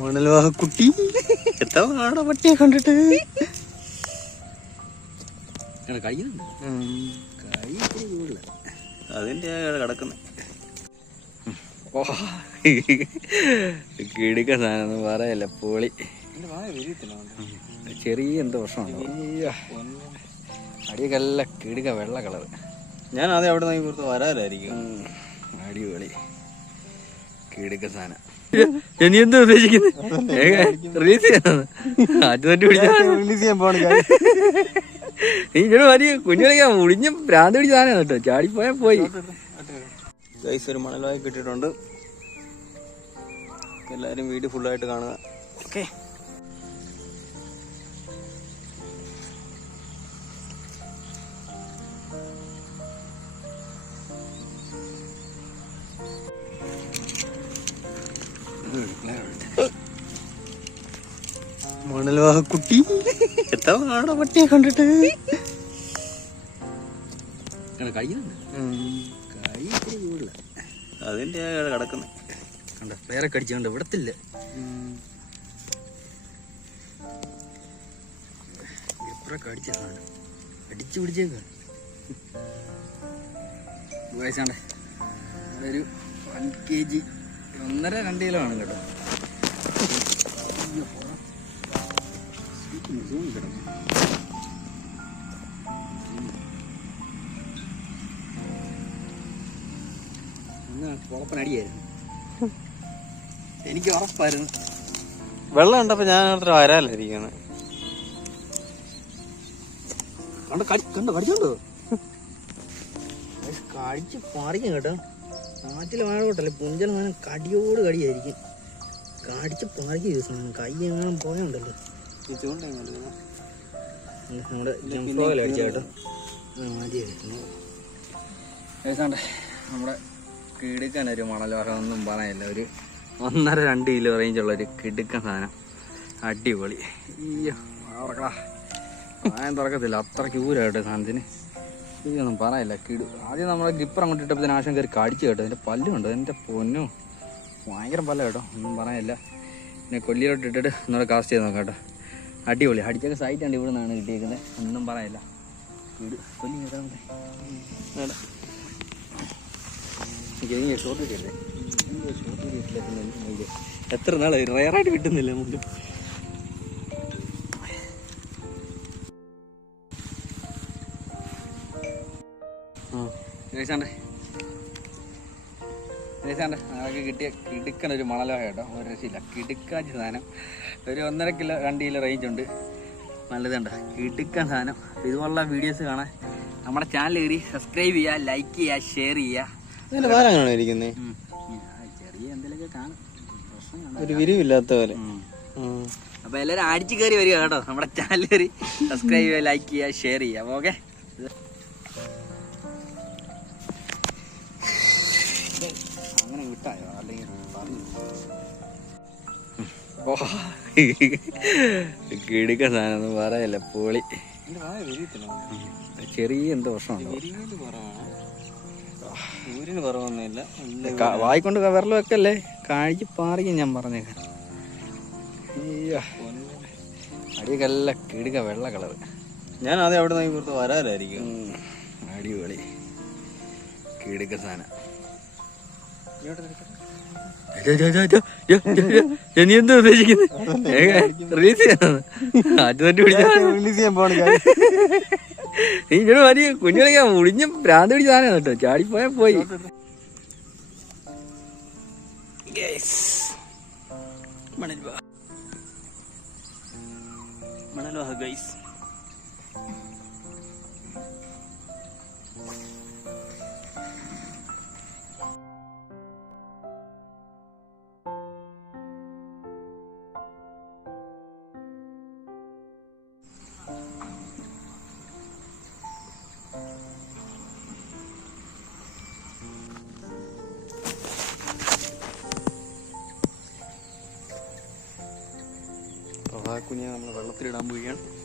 മണൽവാഹ. കുട്ടി. എത്ര നാടാ പട്ടിയെ കണ്ടിട്ട്? അതിന്റെ കിടക്കുന്നത് കിടുക്ക സാധനം പറയല്ല പൊളി. ചെറിയ എന്തോ പ്രശ്നമുണ്ടോ? അടിയൊക്കെ എല്ലാം കിടുക വെള്ള കളർ ഞാൻ ആദ്യം അവിടെ നിന്ന് പുറത്ത് വരാലായിരിക്കും. അടിപൊളി. കിടുക്ക സാധനം. നീ എന്താ ഉദ്ദേശിക്കുന്നത് റിലീസ് ചെയ്യാൻ റിലീസ് ചെയ്യാൻ പോണ നീ ഇങ്ങനെ മതി കുഞ്ഞുകളിക്കാൻ മുടിഞ്ഞ ഭ്രാന്ത് പിടിച്ച സാധനം കേട്ടോ. ചാടിപ്പോയാ പോയി. ഗൈസ് ഒരു മണലായി കിട്ടിട്ടുണ്ട് എല്ലാവരും വീഡിയോ ഫുള്ളായിട്ട് കാണുക. ഓക്കെ മണൽവാഹ കുട്ടി എത്ര നാട പട്ടിയെ കണ്ടിട്ട്? അതിന്റെ കിടക്കുന്നത് കണ്ട? വേറെ കടിച്ചുകൊണ്ട് ഇവിടത്തില്ല അടിച്ച പിടിച്ചേക്ക. വയസ്സാണ്ടേ ഒരു വൺ കെ ജി ഒന്നര രണ്ട് കിലോ ആണ് കേട്ടോ. ഒന്ന് കുഴപ്പനടിയായിരുന്നു എനിക്ക് ഉറപ്പായിരുന്നു വെള്ളം ഉണ്ടപ്പോ ഞാൻ അത്ര വരാലായിരിക്കുന്നത് കണ്ട കണ്ട? കടിച്ചോണ്ടോ? കടിച്ച് പറിക്കും കേട്ടോ. നാട്ടിലെ വാഴോട്ടല്ലേ പുഞ്ചൽ സാധനം കടിയോട് കടിയായിരിക്കും. കടിച്ച് പറിക്കും ദിവസം. കൈ എങ്ങനെ പോയുണ്ടല്ലോ നമ്മുടെ കിടുക്കാൻ ഒരു മണലോഹം ഒന്നും പറയല്ല. ഒരു ഒന്നര രണ്ട് കിലോ റേഞ്ചുള്ള ഒരു കിടുക്കൻ സാധനം. അടിപൊളി. അയ്യോ ഞാൻ തുറക്കത്തില്ല. അത്ര ഊരായിട്ട് സാധനത്തിന്. ഇതൊന്നും പറയില്ല കിടു ആദ്യം നമ്മളെ ഗിപ്പർ അങ്ങോട്ട് ഇട്ടപ്പോൾ ആശം കയറി കടിച്ചു കേട്ടോ. എന്റെ പല്ലുണ്ട് എന്റെ പൊന്നു. ഭയങ്കര പല്ല കേട്ടോ. ഒന്നും പറയാനില്ല പിന്നെ കൊല്ലിയിലോട്ട് ഇട്ടിട്ട് ഒന്നുകൂടെ കാസ്റ്റ് ചെയ്ത് നോക്കാം കേട്ടോ. അടിപൊളി. അടിച്ചൊക്കെ സൈറ്റ് ഉണ്ട് ഇവിടെ നിന്നാണ് കിട്ടിയേക്കുന്നത്. ഒന്നും പറയാനില്ല കിടു കൊല്ലി എനിക്ക് ഷോർട്ട് കിട്ടിയല്ലേ ഷോർട്ട് കിട്ടില്ല പിന്നെ എത്ര നാളെ റയറായിട്ട് കിട്ടുന്നില്ല നമുക്ക്? രേശാണ്ടേ രേശാണ്ടേ അതൊക്കെ കിട്ടിയ കിടുക്കണ ഒരു മണലോഹ കേട്ടോ. ഒരു രക്ഷയില്ല കിടുക്കാച്ച സാധനം. ഒരു ഒന്നര കിലോ രണ്ട് കിലോ റേഞ്ച് ഉണ്ട്. നല്ലതുണ്ട്. കിടുക്കൻ സാധനം. ഇതുപോലുള്ള വീഡിയോസ് കാണാൻ നമ്മുടെ ചാനൽ കയറി സബ്സ്ക്രൈബ് ചെയ്യുക ലൈക്ക് ചെയ്യുക ഷെയർ ചെയ്യുക. ഇരിക്കുന്നത് ചെറിയ എന്തെങ്കിലുമൊക്കെ കാണും. ഒരു വിരിവില്ലാത്ത പോലെ. അപ്പൊ എല്ലാരും അടിച്ചു കയറി വരിക കേട്ടോ. നമ്മുടെ ചാനൽ കയറി സബ്സ്ക്രൈബ് ചെയ്യുക ലൈക്ക് ചെയ്യുക ഷെയർ ചെയ്യുക. ഓക്കെ അങ്ങനെ വിട്ടായോ അല്ലെങ്കിൽ പറഞ്ഞു. കിടുക്ക സാധനം പറയല്ല പൊളി. ചെറിയ എന്തോ പ്രശ്നമുണ്ടോ? ഊരിന് കുറവൊന്നുമില്ല. വായിക്കൊണ്ട് വിരൽ വെക്കല്ലേ? കാഴ്ച പാറിക്കും ഞാൻ പറഞ്ഞേക്കാം. അടിയൊക്കെ കിടുക വെള്ള കളർ ഞാൻ ആദ്യം അവിടെ നിന്ന് പുറത്ത് വരാലായിരിക്കും അടിപൊളി. കിടുക്ക സാധനം. നീ എന്താ ഉദ്ദേശിക്കുന്നത് റിലീസ് ചെയ്യാനാണ് ചെയ്യാൻ പോണ നീ ഇങ്ങനെ മതി കുഞ്ഞുകളിക്കാൻ മുടിഞ്ഞ ഭ്രാന്ത് പിടിച്ച സാധനം കേട്ടോ. ചാടിപ്പോയാ പോയി. മണൽവാഹ. ഗൈസ് കുഞ്ഞെ നമ്മൾ വെള്ളത്തിലിടാൻ പോവുകയാണ്.